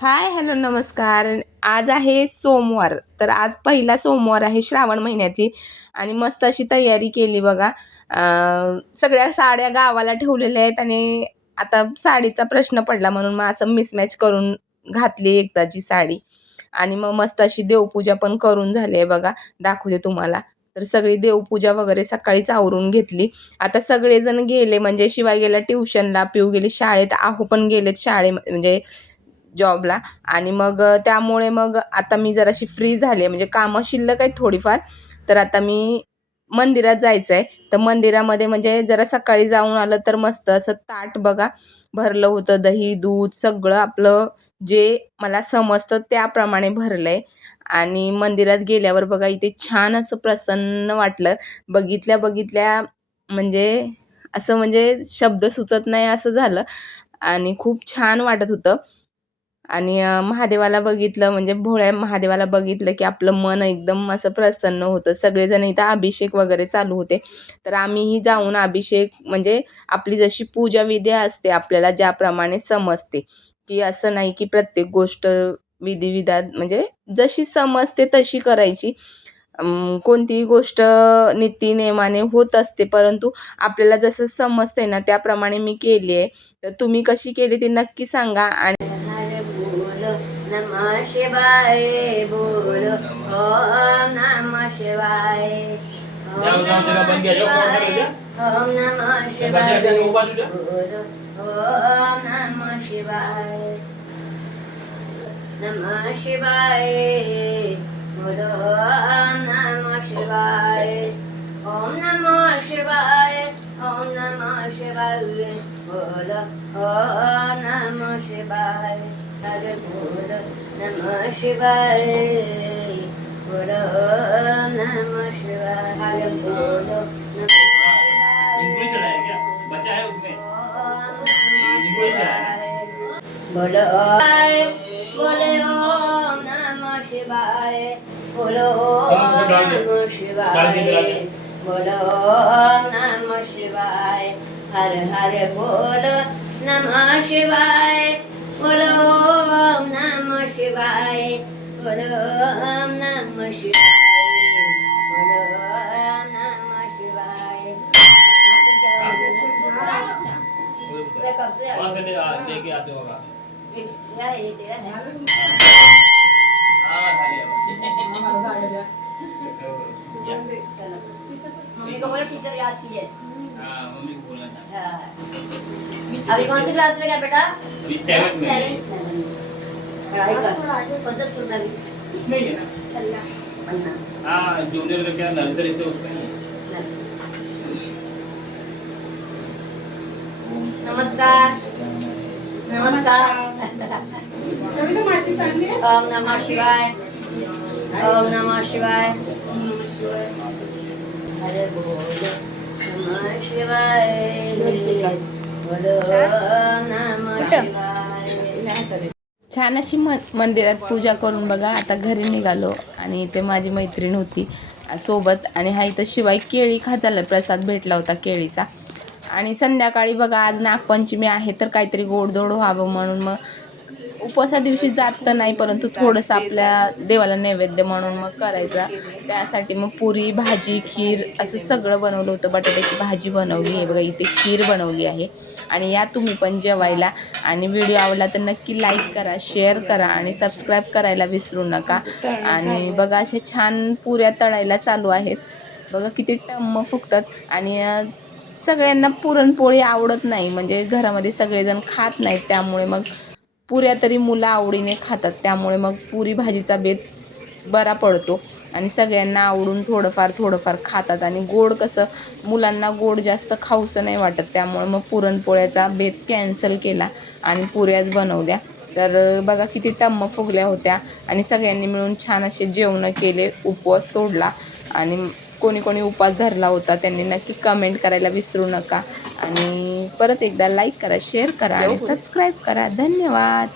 Hi hello नमस्कार. आज आहे सोमवार. तर आज पहिला सोमवार आहे श्रावण महिन्यातली आणि मस्त अशी तयारी केली बघा. सगळ्या साड्या गावाला ठेवलेल्या आहेत आणि आता साडीचा प्रश्न पडला म्हणून मग असं मिसमॅच करून घातली एकदाची साडी आणि मग मस्त अशी देवपूजा पण करून झाली आहे बघा. दाखवते तुम्हाला. तर सगळी देवपूजा वगैरे सकाळीच आवरून घेतली. आता सगळेजण गेले म्हणजे शिवाय गेला ट्युशनला, पिऊ गेली शाळेत, आहो पण गेलेत म्हणजे जॉबला. आणि मग त्यामुळे मग आता मी जराशी फ्री झाले म्हणजे कामं शिल्लक आहेत थोडीफार. तर आता मी मंदिरात जायचं आहे. तर मंदिरामध्ये म्हणजे जरा सकाळी जाऊन आलं तर मस्त असं ताट बघा भरलं होतं, दही दूध सगळं आपलं जे मला समजतं त्याप्रमाणे भरलंय. आणि मंदिरात गेल्यावर बघा इथे छान असं प्रसन्न वाटलं. बघितल्या बघितल्या म्हणजे असं म्हणजे शब्द सुचत नाही असं झालं आणि खूप छान वाटत होतं. आणि महादेवाला बघितलं म्हणजे भोळ्या महादेवाला बघितलं की आपलं मन एकदम असं प्रसन्न होतं. सगळेजण इथं अभिषेक वगैरे चालू होते. तर आम्हीही जाऊन अभिषेक म्हणजे आपली जशी पूजा विधी असते आपल्याला ज्याप्रमाणे समजते, की असं नाही की प्रत्येक गोष्ट विधिविधान म्हणजे जशी समजते तशी करायची. कोणतीही गोष्ट नीती होत असते, परंतु आपल्याला जसं समजते ना त्याप्रमाणे मी केली आहे. तर तुम्ही कशी केली ती नक्की सांगा. आणि नमः शिवाय बोल ओम नमः शिवाय ओम नमः शिवाय ओम नमः शिवाय बोल ओम नमः शिवाय नमः शिवाय बोल ओम नमः शिवाय ओम नमः शिवाय ओम नमः शिवाय बोल ओम नमः शिवाय हरे बोल नमः शिवाय बोल ओम नमः शिवाय हरे बोल नमः शिवाय बचा है उसमें बोलो बोले ओम नमः शिवाय बोलो ओम नमः शिवाय बोलो ओम नमः शिवाय हर हर बोलो नमः शिवाय बोलो ओम नमः शिवाय बोलो ओम नमः शिवाय बोलो ओम नमः शिवाय लेके आते होगा मम्मी को बोलो टीचर याद की है। मम्मी को बोला था। अभी कौन सी क्लास में है बेटा? अभी 7th में। पढ़ाई कर। कौन सा स्कूल में अभी? इसमें ही है ना? पन्ना। हाँ जूनियर में क्या नर्सरी से उसमें ही है। नमस्कार नमस्कार ओम नमः शिवाय ओम नमः शिवाय हरे बोल नमः शिवाय बोल ओम नमः शिवाय। छान अशी मंदिरात पूजा करून बघा आता घरी निघालो. आणि इथे माझी मैत्रीण होती सोबत आणि हा इथं शिवाय केळी खात झालं, प्रसाद भेटला होता केळीचा. आणि संध्याकाळी बघा आज नागपंचमी आहे तर काहीतरी गोडधोड व्हावं म्हणून मग उपवासा दिवशी जात तर नाही, परंतु थोडंसं आपल्या देवाला नैवेद्य म्हणून मग करायचा. त्यासाठी मग पुरी भाजी खीर असं सगळं बनवलं होतं. बटाट्याची भाजी बनवली आहे बघा, इथे खीर बनवली आहे. आणि या तुम्ही पण जेवायला. आणि व्हिडिओ आवडला तर नक्की लाईक करा, शेअर करा आणि सबस्क्राईब करायला विसरू नका. आणि बघा अशा छान पुऱ्या तळायला चालू आहेत बघा, किती टम्म फुगतात. आणि सगळ्यांना पुरणपोळी आवडत नाही म्हणजे घरामध्ये सगळेजण खात नाहीत, त्यामुळे मग पुऱ्या तरी मुलं आवडीने खातात, त्यामुळे मग पुरी भाजीचा बेत बरा पडतो आणि सगळ्यांना आवडून थोडंफार खातात. आणि गोड कसं मुलांना गोड जास्त खाऊसं नाही वाटत, त्यामुळे मग पुरणपोळ्याचा बेत कॅन्सल केला आणि पुऱ्याच बनवल्या. तर बघा किती टम्म फुगल्या होत्या आणि सगळ्यांनी मिळून छान असे जेवणं केले, उपवास सोडला. आणि कोणी कोणी उपवास धरला होता त्यांनी नक्की कमेंट करायला विसरू नका. आणि परत एकदा लाईक करा, शेअर करा आणि सबस्क्राईब करा. धन्यवाद.